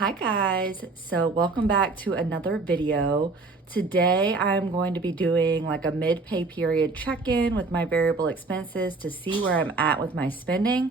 Hi guys, so welcome back to another video. Today I'm going to be doing like a mid-pay period check-in with my variable expenses to see where I'm at with my spending.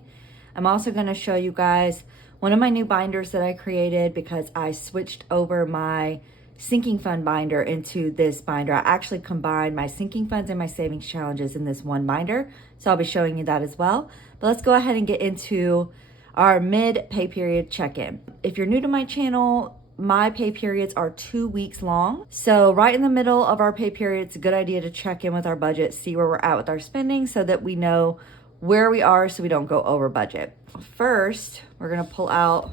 I'm also going to show you guys one of my new binders that I created because I switched over my sinking fund binder into this binder. I actually combined my sinking funds and my savings challenges in this one binder, so I'll be showing you that as well. But let's go ahead and get into our mid-pay period check-in. If you're new to my channel, my pay periods are 2 weeks long. So right in the middle of our pay period, it's a good idea to check in with our budget, see where we're at with our spending so that we know where we are so we don't go over budget. First, we're gonna pull out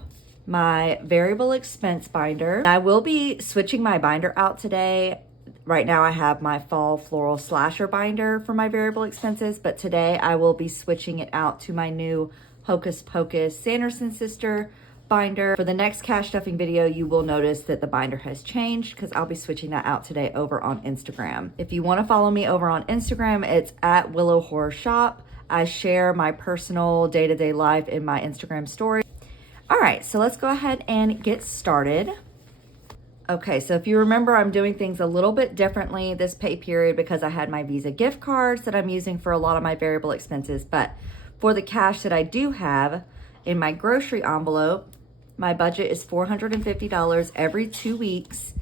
my variable expense binder. I will be switching my binder out today. Right now I have my fall floral slasher binder for my variable expenses, but today I will be switching it out to my new Hocus Pocus Sanderson sister binder. For the next cash stuffing video, you will notice that the binder has changed because I'll be switching that out today over on Instagram. If you want to follow me over on Instagram, it's at Willow Horror Shop. I share my personal day-to-day life in my Instagram story. All right, so let's go ahead and get started. Okay, so if you remember, I'm doing things a little bit differently this pay period because I had my Visa gift cards that I'm using for a lot of my variable expenses, but for the cash that I do have in my grocery envelope, my budget is $450 every 2 weeks.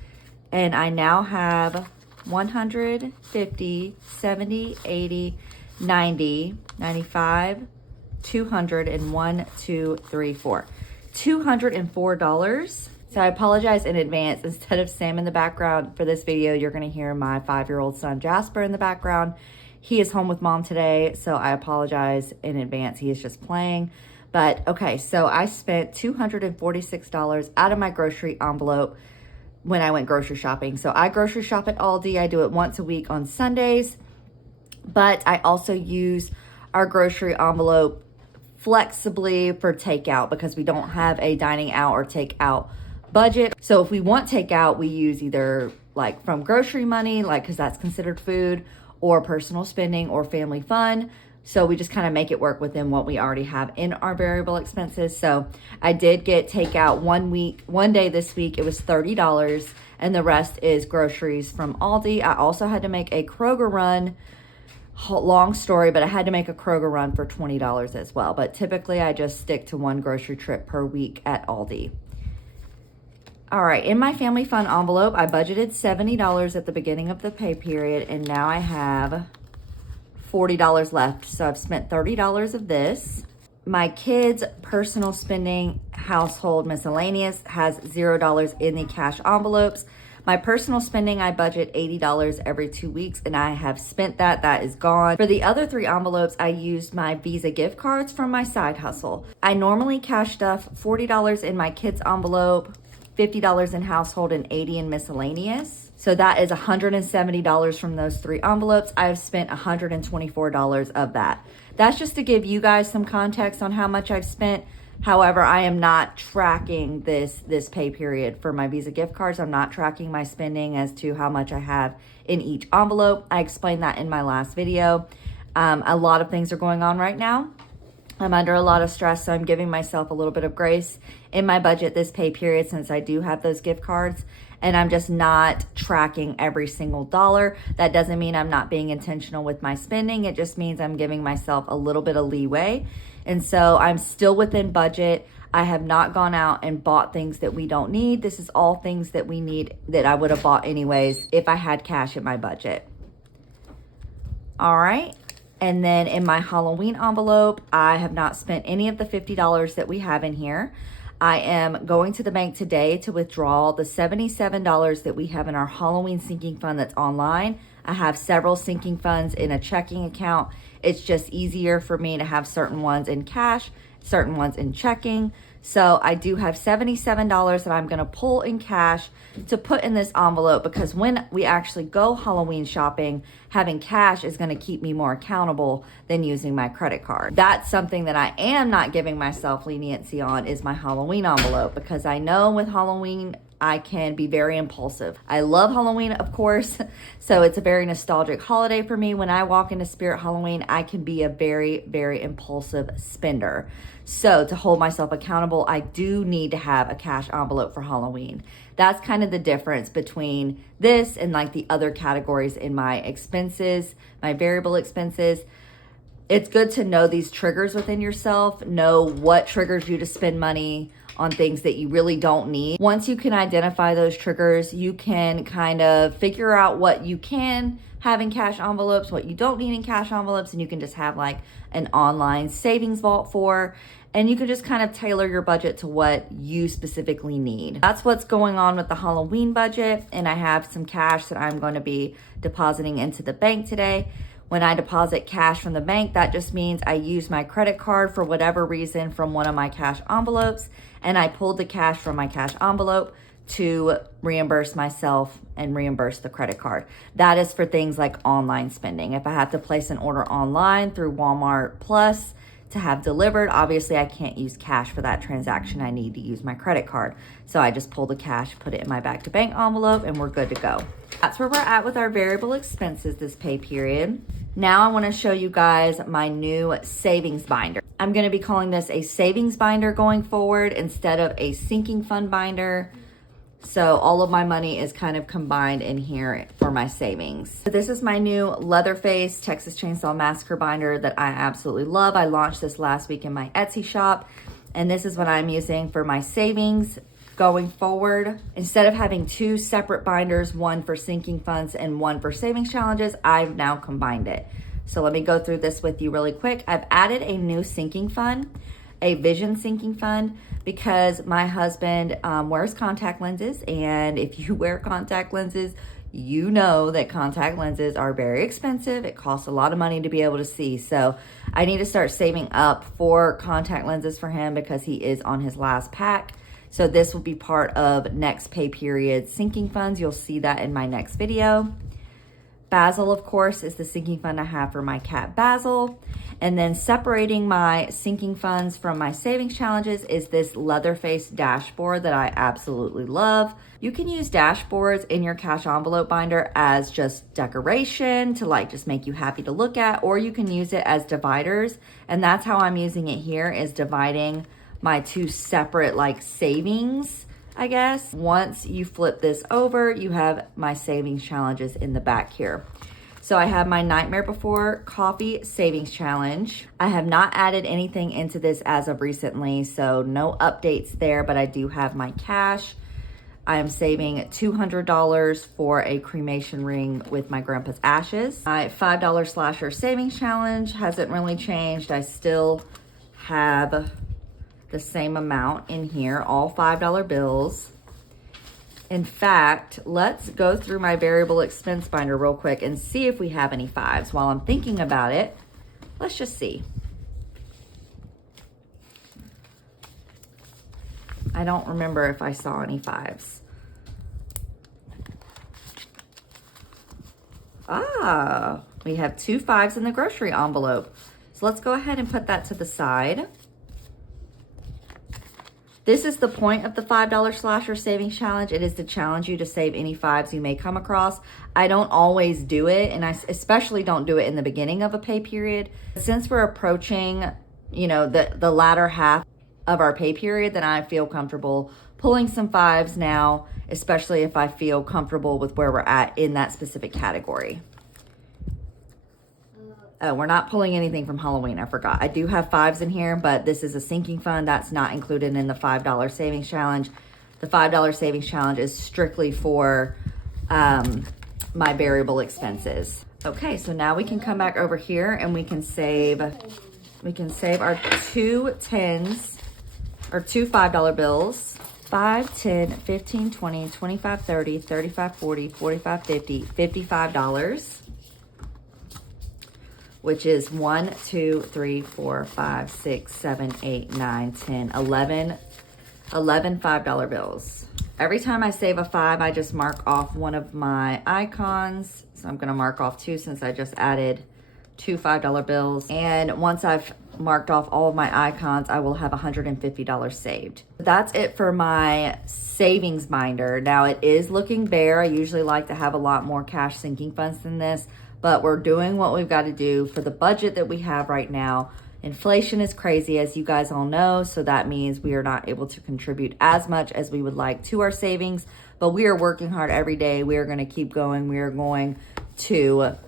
And I now have 150, 70, 80, 90, 95, 200, and 1, 2, 3, 4. $204. So I apologize in advance. Instead of Sam in the background for this video, you're gonna hear my 5-year-old son Jasper in the background. He is home with mom today, so I apologize in advance. He is just playing. But okay, so I spent $246 out of my grocery envelope when I went grocery shopping. So I grocery shop at Aldi. I do it once a week on Sundays, but I also use our grocery envelope flexibly for takeout because we don't have a dining out or takeout budget. So if we want takeout, we use either like from grocery money, like because that's considered food, or personal spending or family fun. So we just kind of make it work within what we already have in our variable expenses. So I did get takeout one day this week, it was $30, and the rest is groceries from Aldi. I also had to make a Kroger run, long story, but I had to make a Kroger run for $20 as well. But typically I just stick to one grocery trip per week at Aldi. All right, in my family fun envelope, I budgeted $70 at the beginning of the pay period, and now I have $40 left. So I've spent $30 of this. My kids' personal spending, household miscellaneous, has $0 in the cash envelopes. My personal spending, I budget $80 every 2 weeks, and I have spent that. That is gone. For the other 3 envelopes, I used my Visa gift cards from my side hustle. I normally cash stuff $40 in my kids' envelope, $50 in household, and $80 in miscellaneous. So that is $170 from those 3 envelopes. I've spent $124 of that. That's just to give you guys some context on how much I've spent. However, I am not tracking this pay period for my Visa gift cards. I'm not tracking my spending as to how much I have in each envelope. I explained that in my last video. A lot of things are going on right now. I'm under a lot of stress, so I'm giving myself a little bit of grace in my budget this pay period since I do have those gift cards, and I'm just not tracking every single dollar. That doesn't mean I'm not being intentional with my spending. It just means I'm giving myself a little bit of leeway. And so I'm still within budget. I have not gone out and bought things that we don't need. This is all things that we need that I would have bought anyways if I had cash in my budget. All right. And then in my Halloween envelope, I have not spent any of the $50 that we have in here. I am going to the bank today to withdraw the $77 that we have in our Halloween sinking fund that's online. I have several sinking funds in a checking account. It's just easier for me to have certain ones in cash, certain ones in checking. So I do have $77 that I'm gonna pull in cash to put in this envelope because when we actually go Halloween shopping, having cash is gonna keep me more accountable than using my credit card. That's something that I am not giving myself leniency on is my Halloween envelope because I know with Halloween I can be very impulsive. I love Halloween, of course, so it's a very nostalgic holiday for me. When I walk into Spirit Halloween, I can be a very, very impulsive spender. So to hold myself accountable, I do need to have a cash envelope for Halloween. That's kind of the difference between this and like the other categories in my expenses, my variable expenses. It's good to know these triggers within yourself, know what triggers you to spend money on things that you really don't need. Once you can identify those triggers, you can kind of figure out what you can have in cash envelopes, what you don't need in cash envelopes, and you can just have like an online savings vault for, and you can just kind of tailor your budget to what you specifically need. That's what's going on with the Halloween budget, and I have some cash that I'm going to be depositing into the bank today. When I deposit cash from the bank, that just means I use my credit card for whatever reason from one of my cash envelopes, and I pulled the cash from my cash envelope to reimburse myself and reimburse the credit card. That is for things like online spending. If I have to place an order online through Walmart Plus to have delivered, obviously I can't use cash for that transaction. I need to use my credit card. So I just pull the cash, put it in my back to bank envelope, and we're good to go. That's where we're at with our variable expenses this pay period. Now I want to show you guys my new savings binder. I'm going to be calling this a savings binder going forward instead of a sinking fund binder. So all of my money is kind of combined in here for my savings. So this is my new Leatherface Texas Chainsaw Massacre binder that I absolutely love. I launched this last week in my Etsy shop, and this is what I'm using for my savings going forward. Instead of having two separate binders, one for sinking funds and one for savings challenges, I've now combined it. So let me go through this with you really quick. I've added a new sinking fund, a vision sinking fund, because my husband wears contact lenses, and if you wear contact lenses, you know that contact lenses are very expensive. It costs a lot of money to be able to see. So I need to start saving up for contact lenses for him because he is on his last pack. So this will be part of next pay period sinking funds. You'll see that in my next video. Basil, of course, is the sinking fund I have for my cat Basil. And then separating my sinking funds from my savings challenges is this Leatherface Dashboard that I absolutely love. You can use dashboards in your cash envelope binder as just decoration to like just make you happy to look at, or you can use it as dividers. And that's how I'm using it here, is dividing my two separate like savings, I guess. Once you flip this over, you have my savings challenges in the back here. So I have my Nightmare Before Coffee Savings Challenge. I have not added anything into this as of recently, so no updates there, but I do have my cash. I am saving $200 for a cremation ring with my grandpa's ashes. My $5 slasher savings challenge hasn't really changed. I still have the same amount in here, all $5 bills. In fact, let's go through my variable expense binder real quick and see if we have any fives. While I'm thinking about it, let's just see. I don't remember if I saw any fives. Ah, we have 2 5s in the grocery envelope. So let's go ahead and put that to the side. This is the point of the $5 slasher savings challenge. It is to challenge you to save any fives you may come across. I don't always do it, and I especially don't do it in the beginning of a pay period. Since we're approaching, you know, the latter half of our pay period, then I feel comfortable pulling some fives now, especially if I feel comfortable with where we're at in that specific category. Oh, we're not pulling anything from Halloween. I forgot. I do have fives in here, but this is a sinking fund. That's not included in the $5 savings challenge. The $5 savings challenge is strictly for my variable expenses. Okay, so now we can come back over here and we can save our 2 10s or 2 $5 bills. 5, 10, 15, 20, 25, 30, 35, 40, 45, 50, $55. Which is 1, 2, 3, 4, 5, 6, 7, 8, 9, 10, 11 $5 bills. Every time I save a 5, I just mark off one of my icons. So I'm gonna mark off 2 since I just added 2 $5 bills. And once I've marked off all of my icons, I will have $150 saved. That's it for my savings binder. Now it is looking bare. I usually like to have a lot more cash sinking funds than this, but we're doing what we've got to do for the budget that we have right now. Inflation is crazy, as you guys all know, so that means we are not able to contribute as much as we would like to our savings, but we are working hard every day. We are going to keep going. We are going to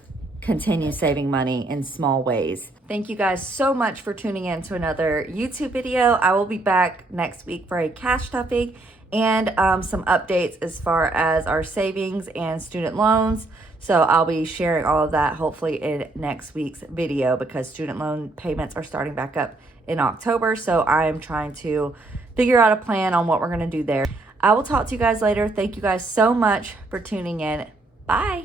continue saving money in small ways. Thank you guys so much for tuning in to another YouTube video. I will be back next week for a cash stuffing and some updates as far as our savings and student loans. So I'll be sharing all of that hopefully in next week's video, because student loan payments are starting back up in October. So I'm trying to figure out a plan on what we're going to do there. I will talk to you guys later. Thank you guys so much for tuning in. Bye.